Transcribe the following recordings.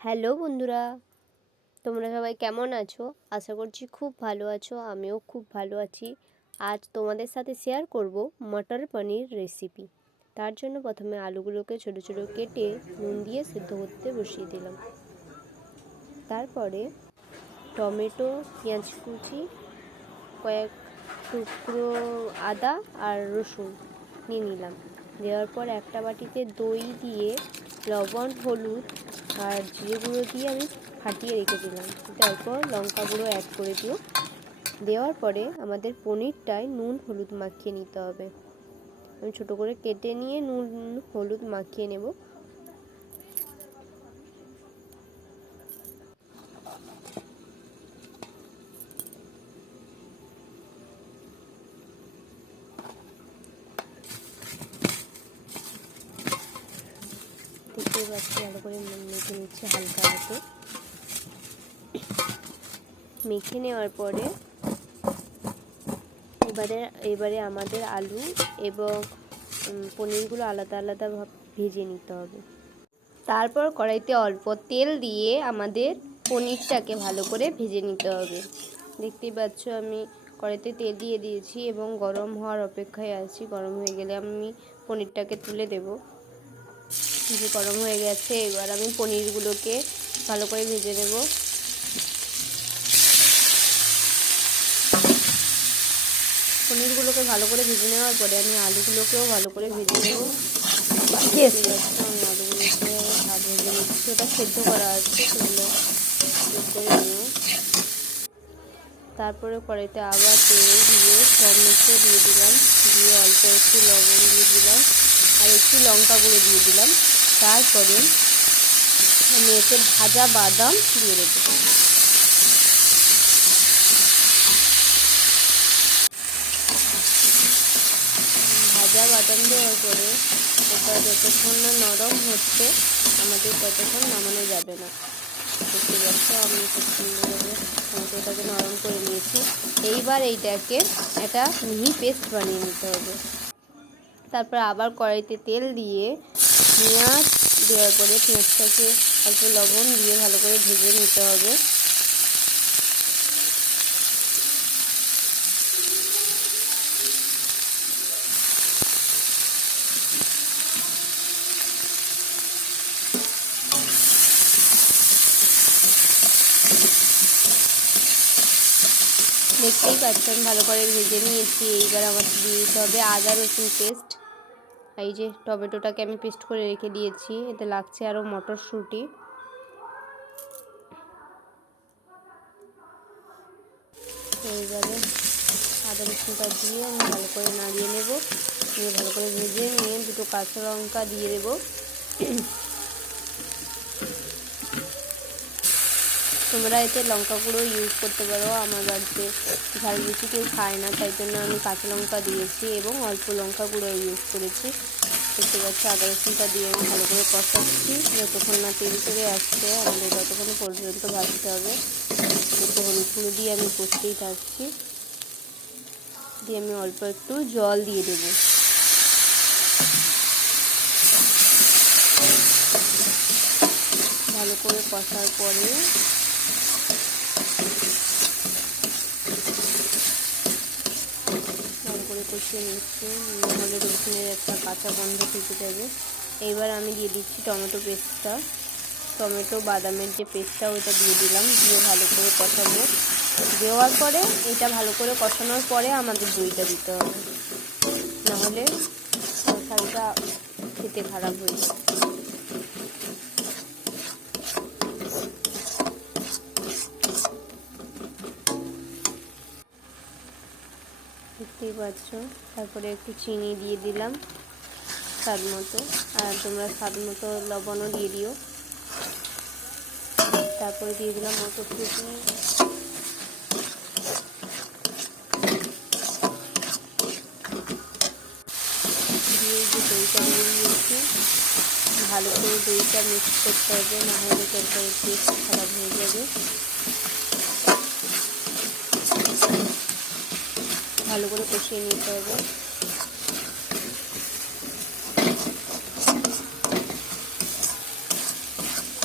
Hello বন্ধুরা, তোমরা সবাই কেমন আছো? আশা করছি খুব ভালো আছো। আমিও খুব ভালো আছি। আজ তোমাদের সাথে শেয়ার করব মটর পনির রেসিপি। তার জন্য প্রথমে আলুগুলোকে ছোট ছোট কেটে নুন দিয়ে সেদ্ধ করতে বসিয়ে দিলাম। তারপরে টমেটো, পেঁয়াজ কুচি, কয়েক টুকরো আদা আর রসুন নিয়ে নিলাম। দেওয়ার পর একটা বাটিতে দই দিয়ে লবণ, হলুদ আর জিরে গুঁড়ো দিয়ে আমি ফাটিয়ে রেখে দিলাম। তারপর লঙ্কা গুঁড়ো অ্যাড করে দিও। দেওয়ার পরে আমাদের পনিরটায় নুন হলুদ মাখিয়ে নিতে হবে। আমি ছোটো করে কেটে নিয়ে নুন হলুদ মাখিয়ে নেব। দেখতেই পাচ্ছি ভালো করে মেখে নিচ্ছে হালকা হাতে। মেখে নেওয়ার পরে এবারে আমাদের আলু এবং পনিরগুলো আলাদা আলাদা ভেজে নিতে হবে। তারপর কড়াইতে অল্প তেল দিয়ে আমাদের পনিরটাকে ভালো করে ভেজে নিতে হবে। দেখতেই পাচ্ছ আমি কড়াইতে তেল দিয়ে দিয়েছি এবং গরম হওয়ার অপেক্ষায় আছি। গরম হয়ে গেলে আমি পনিরটাকে তুলে দেব। গরম হয়ে গেছে, এবার আমি পনিরগুলোকে ভালো করে ভেজে নেব। পনিরগুলোকে ভালো করে ভেজে নেওয়ার পরে আমি আলুগুলোকেও ভালো করে ভেজে নেব। আমি আলুগুলোকে ভেজে নিচ্ছি, ওটা সেদ্ধ করা আছে, সেগুলো করে নিও। তারপরে কড়াইতে আবার তেল দিয়ে টমেটো দিয়ে দিলাম, দিয়ে অল্প একটু লবণ দিয়ে দিলাম আর একটু লঙ্কা গুঁড়ো দিয়ে দিলাম। তারপরে আমি এতে ভাজা বাদাম দিয়ে দেবো। ভাজা বাদাম দেওয়ার পরে এটা যতক্ষণ না নরম হচ্ছে আমাদের ততক্ষণ নামানো যাবে না। দেখতে পাচ্ছ আমি খুব সুন্দরভাবে টমেটোটাকে নরম করে নিয়েছি। এইবার এইটাকে একটা মিহি পেস্ট বানিয়ে নিতে হবে। তারপর আবার কড়াইতে তেল দিয়ে পেঁয়াজ দেওয়ার পরে পেঁয়াজটাকে অল্প লবণ দিয়ে ভালো করে ভেজে নিতে হবে। দেখতেই পাচ্ছেন ভালো করে ভেজে নিয়েছি। এইবার আমার দিয়ে দিতে হবে আদা রসুন পেস্ট। এই যে টমেটোটাকে আমি পেস্ট করে রেখে দিয়েছি, এতে লাগছে আরও মটরশুঁটি। এইবারে আদা রসুনটা দিয়ে আমি ভালো করে নাড়িয়ে নেব। নিয়ে ভালো করে ভেজে নিয়ে দুটো কাঁচা লঙ্কা দিয়ে দেবো। তোমরা এতে লঙ্কা গুঁড়ো ইউজ করতে পারো। আমার বাড়িতে ঝাল বেশি কেউ খায় না, তাই জন্য আমি কাঁচা লঙ্কা দিয়েছি এবং অল্প লঙ্কা গুঁড়ো ইউজ করেছি। দেখতে পাচ্ছি আদা রসুনটা দিয়ে আমি ভালো করে কষাচ্ছি যতক্ষণ না তেল ছেড়ে আসছে। আমাদের ততক্ষণ পর্যন্ত ভাজতে হবে। একটু হলুদ গুঁড়ো দিয়ে আমি কষতেই থাকছি। দিয়ে আমি অল্প একটু জল দিয়ে দেবো। ভালো করে কষার পরে ভালো করে কষিয়ে নিচ্ছি, নাহলে রসুনের একটা কাঁচা গন্ধ থেকে যাবে। এইবার আমি দিয়ে দিচ্ছি টমেটো পেস্টটা, টমেটো বাদামের যে পেস্টটা ওটা দিয়ে দিলাম। দিয়ে ভালো করে কষাবো। দেওয়ার পরে এটা ভালো করে কষানোর পরে আমাদের দইটা দিতে হবে, নাহলে তরকারিটা খেতে খারাপ হয়ে যায়। দেখতেই পাচ্ছ। তারপরে একটু চিনি দিয়ে দিলাম স্বাদ মতো, আর তোমরা স্বাদ মতো লবণও দিয়ে দিও। তারপরে দিয়ে দিলাম মটরশুঁটি, দিয়ে যে দইটা দিয়ে দিয়েছি, ভালো করে দইটা মিক্স করতে হবে, নাহলে তরকারির টেস্ট খারাপ হয়ে যাবে। ভালো করে কষিয়ে নিতে হবে।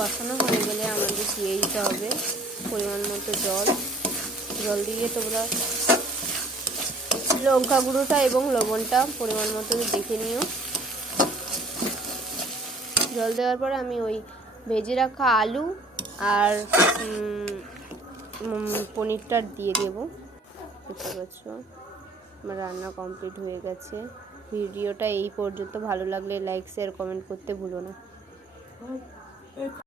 কষানো হয়ে গেলে আমাদের দিয়ে দিতে হবে পরিমাণ মতো জল। জল দিয়ে তোমরা লঙ্কা গুঁড়োটা এবং লবণটা পরিমাণ মতো দেখে নিও। জল দেওয়ার পরে আমি ওই ভেজে রাখা আলু আর পনিরটা দিয়ে দেবো। বুঝতে পারছো, আমার রান্না কমপ্লিট হয়ে গেছে। ভিডিওটা এই পর্যন্ত, ভালো লাগলে লাইক শেয়ার কমেন্ট করতে ভুলো না।